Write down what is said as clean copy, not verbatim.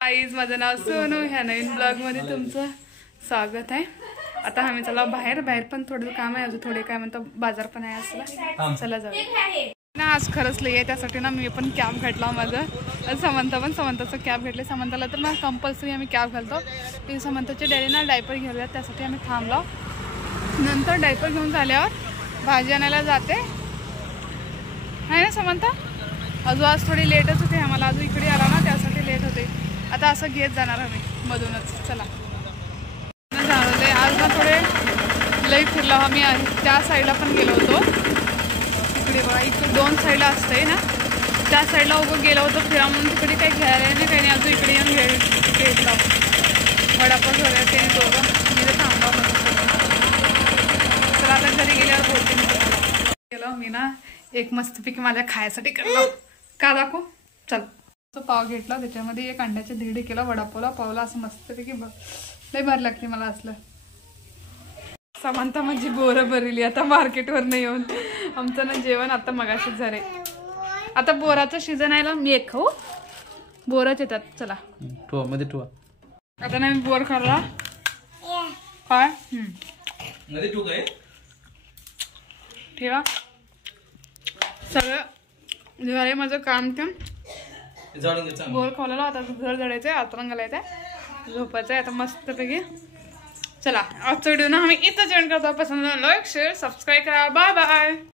Guys, माझं नाव सोनू. ह्या नवीन blog मध्ये तुमचं स्वागत आहे. आता आम्ही चला बाहेर पण थोडं काम आहे, अजून थोडे काय म्हणतो बाजार पण आहे असला. चला जाऊ ना. आज खरंच लई आहे, त्यासाठी ना मी पण कॅब घेतला. माझं समंताचं कॅब घेतले. समंताला तर मग कंपल्सरी आम्ही कॅब घालतो. पण समंताचे डॅडी ना डायपर घेऊया, त्यासाठी आम्ही थांबलो. नंतर डायपर घेऊन झाल्यावर भाजी आणायला जाते आहे ना समंता. अजून आज थोडी लेटच होते आम्हाला, अजून इकडे आला ना त्यासाठी लेट होते. आता असं घेत जाणार आम्ही मधूनच. चला झालं आज ना थोडे लई फिरलो आम्ही. त्या साईडला पण गेलो होतो. इकडे बघा, इकडे दोन साईडला असतंय ना, त्या साईडला उभं गेलो होतो फिरा म्हणून. तिकडे काही घ्यायला नाही काही नाही, अजून इकडे येऊन घेतला वडापाव वगैरे ते दोघं मी तर थांबा म्हणून. तर आता घरी गेल्यावर बोलते मी गेलो. मी ना एक मस्तपैकी माझ्या खायसाठी करलो. का दाखवू? चल. तो पाव घेतला, त्याच्यामध्ये एक अंड्याचे धिरडे केला, वडापावला पावला असं मस्तपैकी लई भारी लागते मला असलं. समंता माझी बोरं भरली आता मार्केटवर नाही येऊन. आमचं ना जेवण आता मगाशीच झाले. आता बोराचं सीझन आहे ना, मी एक खाऊ. बोराच येतात. चला मध्ये ठेवा. आता ना मी बोर खाल्ला. काय ठेवा सगळं झाले माझं काम. बोर खावलेला आता घर जळायचंय, आतरंग घालायचंय, झोपायचंय आता मस्तपैकी. चला आजचा व्हिडिओ ना आम्ही इथं जॉईन करतो. पसंत लाईक शेअर सबस्क्राईब करा. Bye bye.